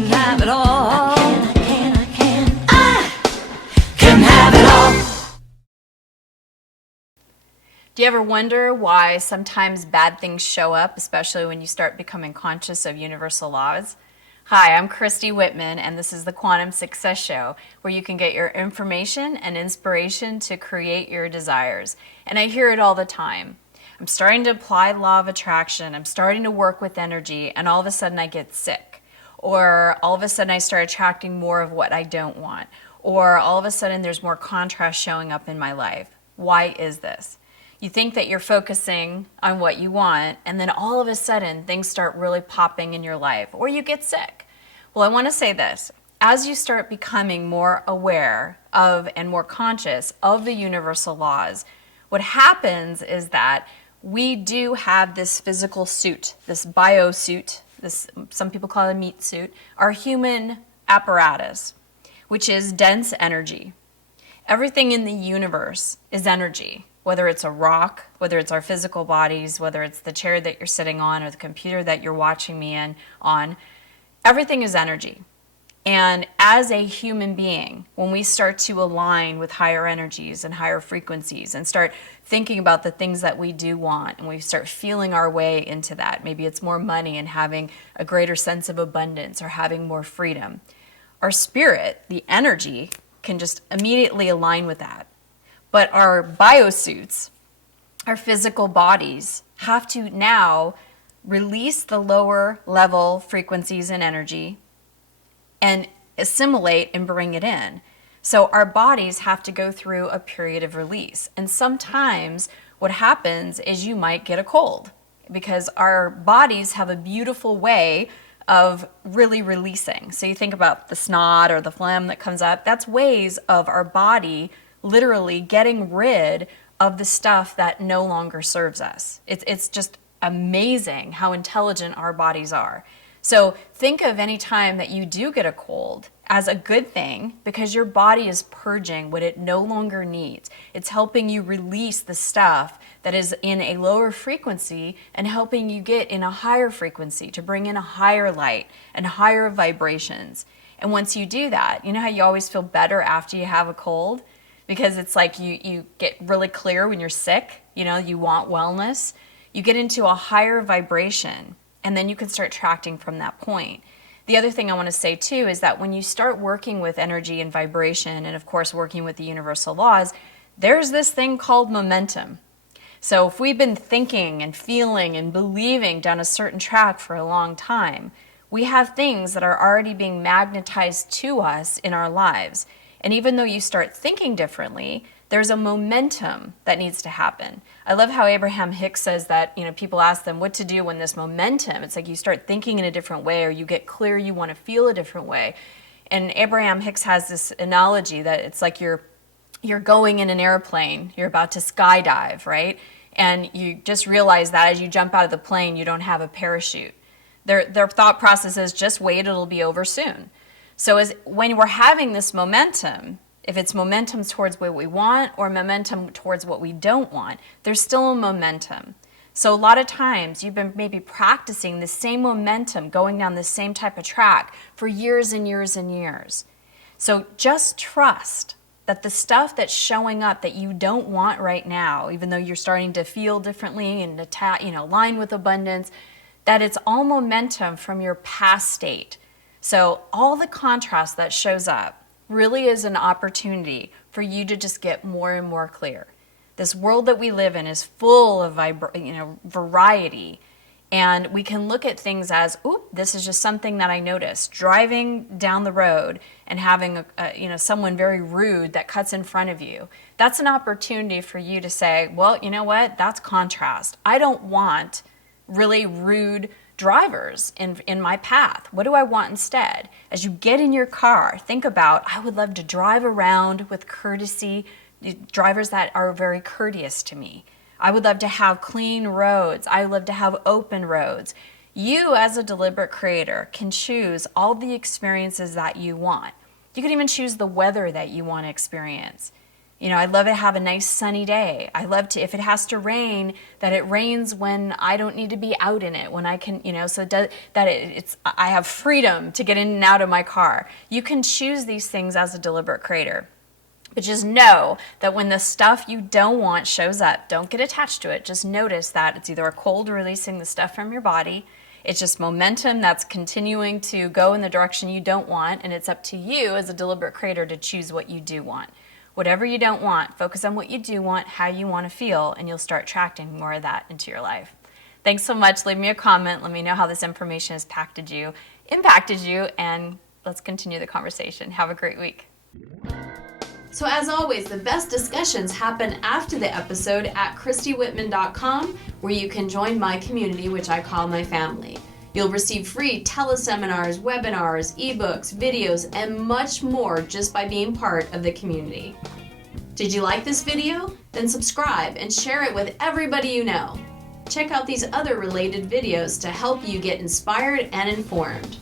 can have it all. I can have it all. Do you ever wonder why sometimes bad things show up, especially when you start becoming conscious of universal laws? Hi, I'm Christy Whitman, and this is the Quantum Success Show, where you can get your information and inspiration to create your desires. And I hear it all the time. I'm starting to apply the law of attraction, I'm starting to work with energy, and all of a sudden I get sick. Or all of a sudden I start attracting more of what I don't want. Or all of a sudden there's more contrast showing up in my life. Why is this? You think that you're focusing on what you want, and then all of a sudden things start really popping in your life, or you get sick. Well, I want to say this. As you start becoming more aware of and more conscious of the universal laws, what happens is that we do have this physical suit, this biosuit, this, some people call it a meat suit, our human apparatus, which is dense energy. Everything in the universe is energy. Whether it's a rock, whether it's our physical bodies, whether it's the chair that you're sitting on or the computer that you're watching me on, everything is energy. And as a human being, when we start to align with higher energies and higher frequencies and start thinking about the things that we do want, and we start feeling our way into that, maybe it's more money and having a greater sense of abundance or having more freedom, our spirit, the energy, can just immediately align with that. But our biosuits, our physical bodies, have to now release the lower level frequencies and energy and assimilate and bring it in. So our bodies have to go through a period of release. And sometimes what happens is you might get a cold because our bodies have a beautiful way of really releasing. So you think about the snot or the phlegm that comes up, that's ways of our body literally getting rid of the stuff that no longer serves us. It's just amazing how intelligent our bodies are. So think of any time that you do get a cold as a good thing because your body is purging what it no longer needs. It's helping you release the stuff that is in a lower frequency and helping you get in a higher frequency to bring in a higher light and higher vibrations. And once you do that, you know how you always feel better after you have a cold? Because it's like you get really clear when you're sick, you know, you want wellness. You get into a higher vibration, and then you can start attracting from that point. The other thing I want to say too is that when you start working with energy and vibration, and of course working with the universal laws, there's this thing called momentum. So if we've been thinking and feeling and believing down a certain track for a long time, we have things that are already being magnetized to us in our lives. And even though you start thinking differently, there's a momentum that needs to happen. I love how Hicks says that, you know, people ask them what to do when this momentum, it's like you start thinking in a different way or you get clear you want to feel a different way. And Hicks has this analogy that it's like you're going in an airplane, you're about to skydive, right? And you just realize that as you jump out of the plane, you don't have a parachute. Their thought process is just wait, it'll be over soon. So when we're having this momentum, if it's momentum towards what we want or momentum towards what we don't want, there's still a momentum. So a lot of times you've been maybe practicing the same momentum, going down the same type of track for years and years and years. So just trust that the stuff that's showing up that you don't want right now, even though you're starting to feel differently and align with abundance, that it's all momentum from your past state. So all the contrast that shows up really is an opportunity for you to just get more and more clear. This world that we live in is full of variety, and we can look at things as, "Oop, this is just something that I noticed." Driving down the road and having someone very rude that cuts in front of you, that's an opportunity for you to say, "Well, you know what? That's contrast. I don't want really rude drivers in my path. What do I want instead?" As you get in your car, think about, I would love to drive around with courtesy, drivers that are very courteous to me. I would love to have clean roads. I would love to have open roads. You, as a deliberate creator, can choose all the experiences that you want. You can even choose the weather that you want to experience. I love to have a nice sunny day. I love to, if it has to rain, that it rains when I don't need to be out in it, when I can, so I have freedom to get in and out of my car. You can choose these things as a deliberate creator. But just know that when the stuff you don't want shows up, don't get attached to it. Just notice that it's either a cold releasing the stuff from your body, it's just momentum that's continuing to go in the direction you don't want, and it's up to you as a deliberate creator to choose what you do want. Whatever you don't want, focus on what you do want, how you want to feel, and you'll start attracting more of that into your life. Thanks so much. Leave me a comment. Let me know how this information has impacted you, and let's continue the conversation. Have a great week. So as always, the best discussions happen after the episode at ChristyWhitman.com, where you can join my community, which I call my family. You'll receive free teleseminars, webinars, ebooks, videos, and much more just by being part of the community. Did you like this video? Then subscribe and share it with everybody you know. Check out these other related videos to help you get inspired and informed.